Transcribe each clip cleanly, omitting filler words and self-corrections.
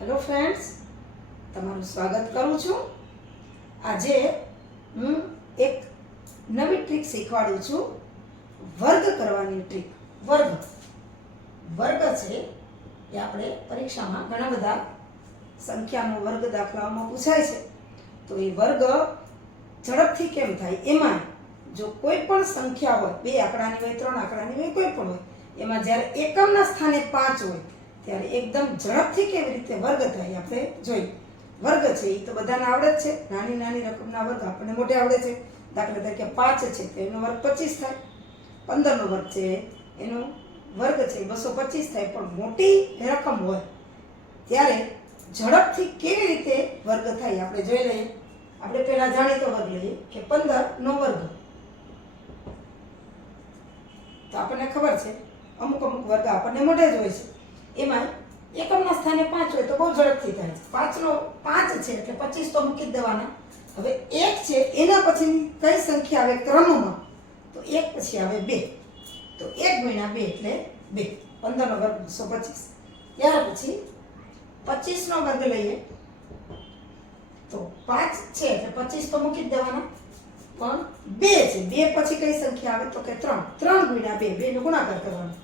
Hello friends, તમારું સ્વાગત કરું છું. આજે હું એક નવી ટ્રીક શીખવાડું છું, વર્ગ કરવાની ટ્રીક. વર્ગ છે એ આપણે પરીક્ષામાં ઘણા બધા સંખ્યાનો વર્ગ દાખલાઓમાં પૂછાય છે. તો એ વર્ગ ઝડપથી કેમ થાય, એમાં જો કોઈ પણ સંખ્યા હોય, 2 આંકડાની હોય, 3 આંકડાની હોય, કોઈ પણ હોય, એમાં જ્યારે એકમના સ્થાને 5 હોય ત્યારે એકદમ ઝડપથી કેવી રીતે વર્ગ થાય આપણે જોઈએ. વર્ગ છે એ તો બધાને આવડે જ છે. નાની નાની રકમના વર્ગ આપણને મોટે આવડે છે. દાખલા તરીકે 5 છે તો એનો વર્ગ 25 થાય. 15 નો વર્ગ છે એનો વર્ગ છે 225 થાય. પણ મોટી રકમ હોય ત્યારે ઝડપથી કેવી રીતે વર્ગ થાય આપણે જોઈ લઈએ. આપણે પહેલા જાણીતો વર્ગ લઈએ કે 15 નો વર્ગ. તો આપણને ખબર છે અમુક વર્ગ આપણને મોઢે જ હોય છે. એમાં એકમના સ્થાને 5 હોય તો બહુ ઝડપથી થાય છે. 5 નો 5 છે એટલે 25 તો મૂકી જ દેવાના. હવે 1 છે એના પછી કઈ સંખ્યા આવે ક્રમમાં, તો 1 પછી આવે 2. તો 1 ગુણ્યા 2 એટલે 2. 15 નો વર્ગ 225. ત્યાર પછી 25 નો વર્ગ લઈએ તો 5 છે એટલે 25 તો મૂકી જ દેવાના. પણ 2 છે, 2 પછી કઈ સંખ્યા આવે તો કે 3. 3 ગુણ્યા 2, 2 નો ગુણાકાર કરવાનો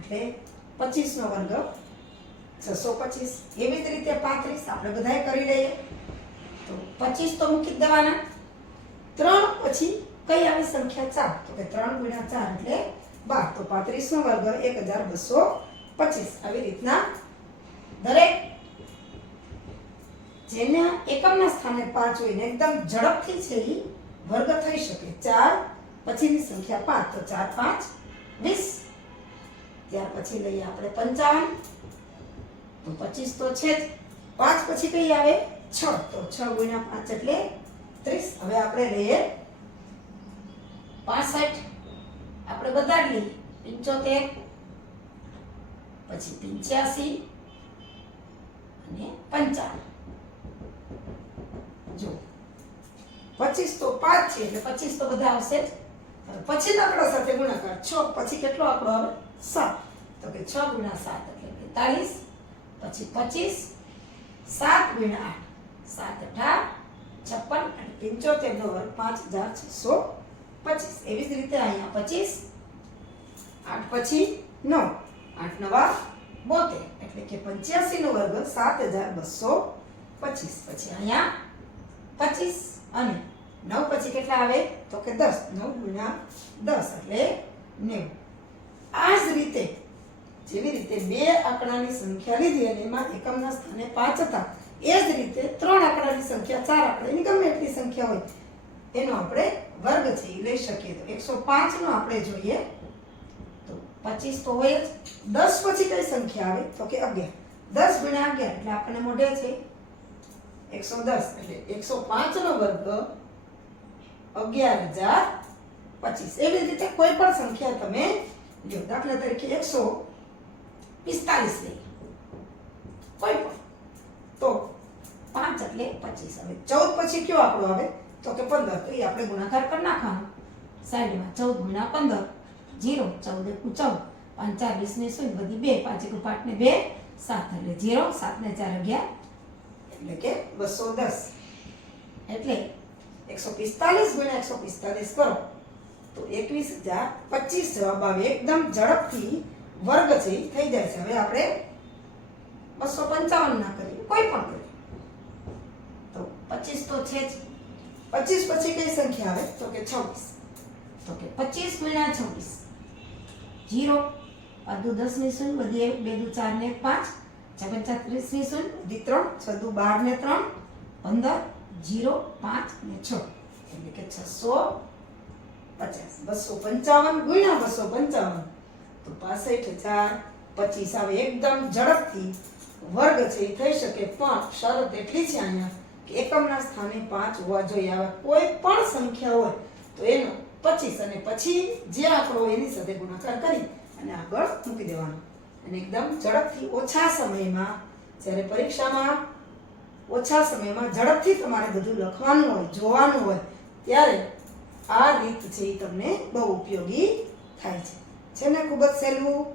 એટલે 25 નો વર્ગ 625. એવી જ રીતે 35 આપણે બધાએ કરી લઈએ તો 25 તો મૂકી જ દેવાના. 3 પછી કઈ આવી સંખ્યા 4, તો કે 3 ગુણ્યા 4 એટલે 12. તો 35 નો વર્ગ 1225. આવી રીતના દરેક જેના એકમના સ્થાને 5 હોય ને એકદમ ઝડપથી છે એ વર્ગ થઈ શકે. 4 પછીની સંખ્યા 5, તો 4 5 20. ત્યાર પછી લઈએ આપણે 55. તો 25 તો છે જ. 5 પછી કઈ આવે 6, તો 6 ગુણ્યા 5 એટલે 30. હવે આપણે લઈએ 65. આપણે બધા જ લઈએ 75, પછી 85 અને 55. જો 25 તો 5 છે એટલે 25 તો બધા આવશે જ. પછી આંકડા સાથે ગુણાકાર 6 પછી કેટલો આંકડો આવે 7, તો કે 6 ગુણ્યા 7 એટલે 45. પછી 25 7 ગુણ્યા 8 7 8 56 અને 75 નો વર્ગ 5625. એવી જ રીતે અહીંયા 25 8 પછી 9 8 9 72 એટલે કે 85 નો વર્ગ 7225. પછી અહીંયા 25 અને 9 પછી કેટલા આવે તો કે 10. 9 ગુણ્યા 10 એટલે 90. આ જ રીતે જેવી રીતે 2 આંકડાની સંખ્યા લીધી અને એમાં એકમના સ્થાને 5 હતા, એ જ રીતે 3 આંકડાની સંખ્યા 4 આંકડાની ગમે એટલી સંખ્યા હોય એનો આપણે વર્ગ છે એ લઈ શકીએ. તો 105 નો આપણે જોઈએ તો 25 તો હોય જ. 10 પછી કઈ સંખ્યા આવે તો કે 11. 10 ગુણ્યા 11 એટલે આપણને મોઢે છે 110. એટલે 105 નો વર્ગ 11025. એવી જ રીતે કોઈ પણ સંખ્યા તમે લ્યો. દાખલા તરીકે 145 લઈએ કોઈ પણ, તો 5 એટલે 25. હવે 14 પછી કયો આંકડો આવે તો કે 15. તો એ આપણે ગુણાકાર કરી નાખવાનો સાઈડમાં. 14 ગુણ્યા 15 0. 14 એકુ 14, 5 4 20 ને 0 બધી 2, 5 એકુ 5 ને 2 7 એટલે 0. 7 ને 4 11 એટલે કે 210. એટલે 145 ગુણ્યા 145 કરો તો 21025 જવાબ આવે. એકદમ ઝડપથી વર્ગ છે થઈ જાય છે. હવે આપણે 255 ના કરીએ, કોઈ પણ કરીએ તો 25 તો છે જ. 25 પછી કઈ સંખ્યા આવે તો કે 26. તો કે 25 ગુણ્યા 26 0. 5 10 ની 0 બધી 1 2 4 ને 5 6 35 ની 0 બધી 3 6 12 ને 3 15 0 5 ને 6 એટલે કે 650. 255 ગુણ્યા 255 તો 65025 આવે. એકદમ ઝડપથી વર્ગ છે એ થઈ શકે. પણ શરત એટલી છે અહીંયા કે એકમના સ્થાને 5 હોવા જોઈએ. આવા કોઈ પણ સંખ્યા હોય તો એનો 25 અને પછી જે આંકડો હોય એની સાથે ગુણાકાર કરી અને આગળ મૂકી દેવાનો. અને એકદમ ઝડપથી ઓછા સમયમાં, જ્યારે પરીક્ષામાં ઓછા સમયમાં ઝડપથી તમારે બધું લખવાનું હોય, જોવાનું હોય, ત્યારે આ રીત છે એ તમને બહુ ઉપયોગી થાય છે. છે ને? ખૂબ જ સહેલું.